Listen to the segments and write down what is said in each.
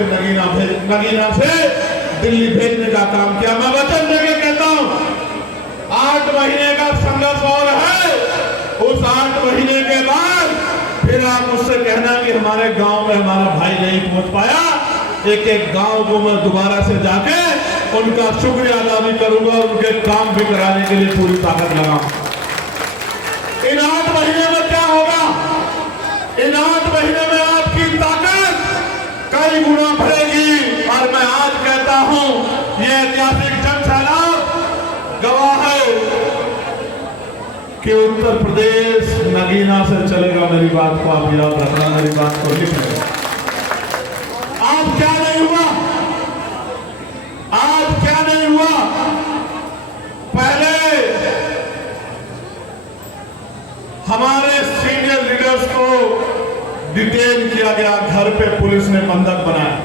फिर नगीना से दिल्ली भेजने का काम किया। मैं वचन देके कहता हूं 8 महीने का संघर्ष और है, उस 8 महीने के बाद फिर आप मुझसे कहना कि हमारे गांव में हमारा भाई नहीं पहुंच पाया। एक एक गांव को मैं दोबारा से जाके उनका शुक्रिया अदा भी करूंगा, उनके काम भी कराने के लिए पूरी ताकत लगाऊंगा। इन 8 महीने में क्या होगा? इन 8 महीने में आपकी ताकत कई गुना बढ़ेगी। और मैं आज कहता हूं यह ऐतिहासिक जन सैलाब गवाह है कि उत्तर प्रदेश नगीना से चलेगा। मेरी बात को आप याद रखना, मेरी बात को लिख लेना। आज क्या नहीं हुआ, आज क्या नहीं हुआ? पहले हमारे सीनियर लीडर्स को डिटेन किया गया, घर पे पुलिस ने बंधक बनाया।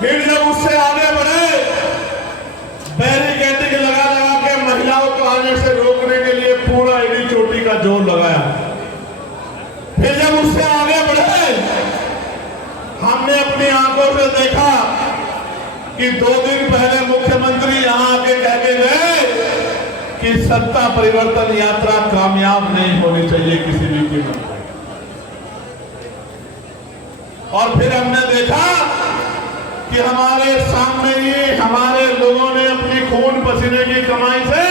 फिर जब उससे आगे बढ़े बैरिकेडिंग लगा के महिलाओं को आने से रोकने के लिए पूरा एड़ी चोटी का जोर लगाया। फिर जब उससे आगे बढ़े हमने अपनी आंखों से देखा कि 2 दिन पहले मुख्यमंत्री यहां आके कह के गए कि सत्ता परिवर्तन यात्रा कामयाब नहीं होनी चाहिए किसी भी कीमत पर। और फिर हमने देखा कि हमारे सामने ही हमारे लोगों ने अपनी खून पसीने की कमाई से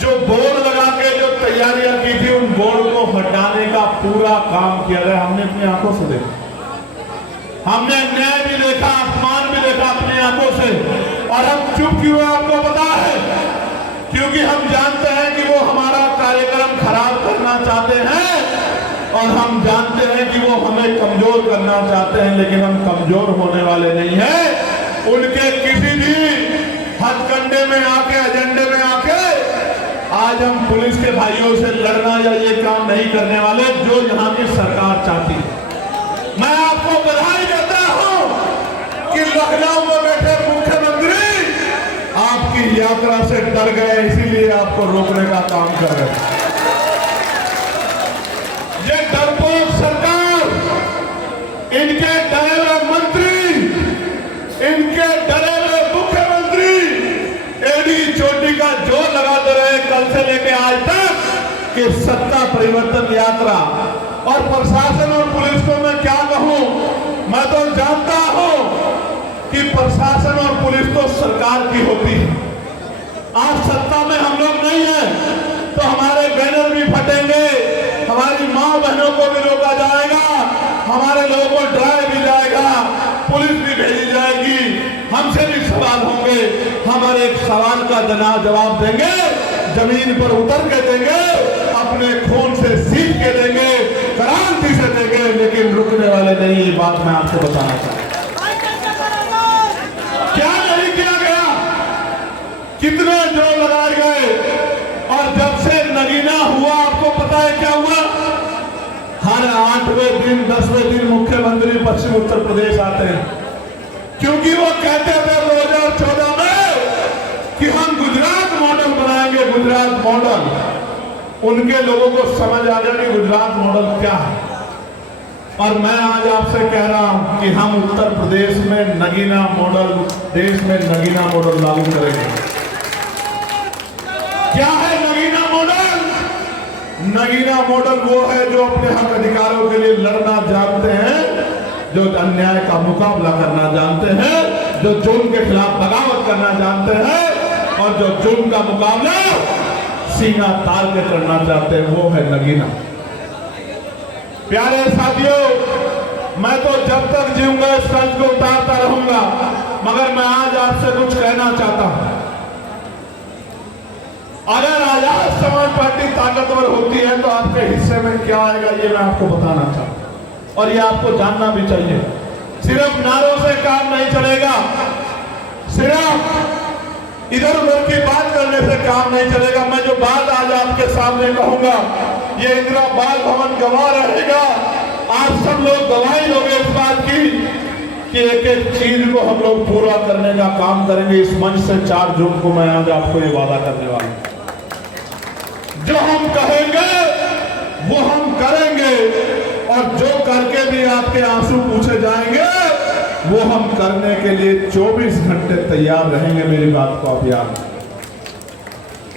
जो बोर्ड लगा के जो तैयारियां की थी उन बोर्ड को हटाने का पूरा काम किया गया। हमने अपनी आंखों से देखा, हमने अन्याय भी देखा, अपमान भी देखा अपनी आंखों से। और हम चुप क्यों हैं आपको पता है? क्योंकि हम जानते हैं कि वो हमारा कार्यक्रम खराब करना चाहते हैं और हम जानते हैं कि वो हमें कमजोर करना चाहते हैं, लेकिन हम कमजोर होने वाले नहीं हैं। उनके किसी भी हथकंडे में आके, एजेंडे में आके आज हम पुलिस के भाइयों से लड़ना या ये काम नहीं करने वाले जो यहाँ की सरकार चाहती है। मैं आपको बधाई देता हूं कि लखनऊ में बैठे मुख्यमंत्री आपकी यात्रा से डर गए, इसीलिए आपको रोकने का काम कर रहे हैं। ये डरपोक सरकार, इनके डरे हुए मंत्री, इनके डरे हुए मुख्यमंत्री एडी चोटी का जोर लगाते रहे कल से लेके आज तक कि सत्ता परिवर्तन यात्रा। और प्रशासन और पुलिस को मैं क्या कहूं, मैं तो जानता हूं कि प्रशासन और पुलिस तो सरकार की होती है। आज सत्ता में हम लोग नहीं है तो हमारे बैनर भी फटेंगे, हमारी मां बहनों को भी रोका जाएगा, हमारे लोगों को डराया भी जाएगा, पुलिस भी भेजी जाएगी, हमसे भी सवाल होंगे। हम हर एक सवाल का जवाब देंगे, जमीन पर उतर के देंगे, अपने खून से सीख के देंगे, क्रांति से देंगे, लेकिन रुकने वाले नहीं। ये बात मैं आपको बताना चाहता हूं। क्या नहीं किया गया, कितने जोर लगाए गए। और जब से नगीना हुआ आपको पता है क्या हुआ? हर 8वें दिन 10वें दिन मुख्यमंत्री पश्चिम उत्तर प्रदेश आते हैं, क्योंकि वो कहते थे 2014 में कि हम गुजरात मॉडल बनाएंगे, गुजरात मॉडल। उनके लोगों को समझ आ गया कि गुजरात मॉडल क्या है। और मैं आज आपसे कह रहा हूं कि हम उत्तर प्रदेश में नगीना मॉडल, देश में नगीना मॉडल लागू करेंगे। क्या है नगीना मॉडल? नगीना मॉडल वो है जो अपने हक अधिकारों के लिए लड़ना जानते हैं, जो अन्याय का मुकाबला करना जानते हैं, जो जुल्म के खिलाफ बगावत करना जानते हैं और जो जुल्म का मुकाबला सीना ताल के करना चाहते हैं, वो है नगीना। प्यारे साथियों, मैं तो जब तक जीऊंगा इस कर्ज को उतारता रहूंगा, मगर मैं आज आपसे कुछ कहना चाहता हूं। अगर आजाद समाज पार्टी ताकतवर होती है तो आपके हिस्से में क्या आएगा ये मैं आपको बताना चाहता हूं, और ये आपको जानना भी चाहिए। सिर्फ नारों से काम नहीं चलेगा, सिर्फ इधर उधर की बात करने से काम नहीं चलेगा। मैं जो बात आज आपके सामने कहूंगा, ये इंदिरा बाल भवन गवाह रहेगा। आप सब लोग गवाही लोगे इस बात की कि एक एक चीज को हम लोग पूरा करने का काम करेंगे। इस मंच से 4 जून को मैं आज आपको ये वादा करने वाला हूं, जो हम कहेंगे वो हम करेंगे। करके भी आपके आंसू पूछे जाएंगे, वो हम करने के लिए 24 घंटे तैयार रहेंगे। मेरी बात को आप याद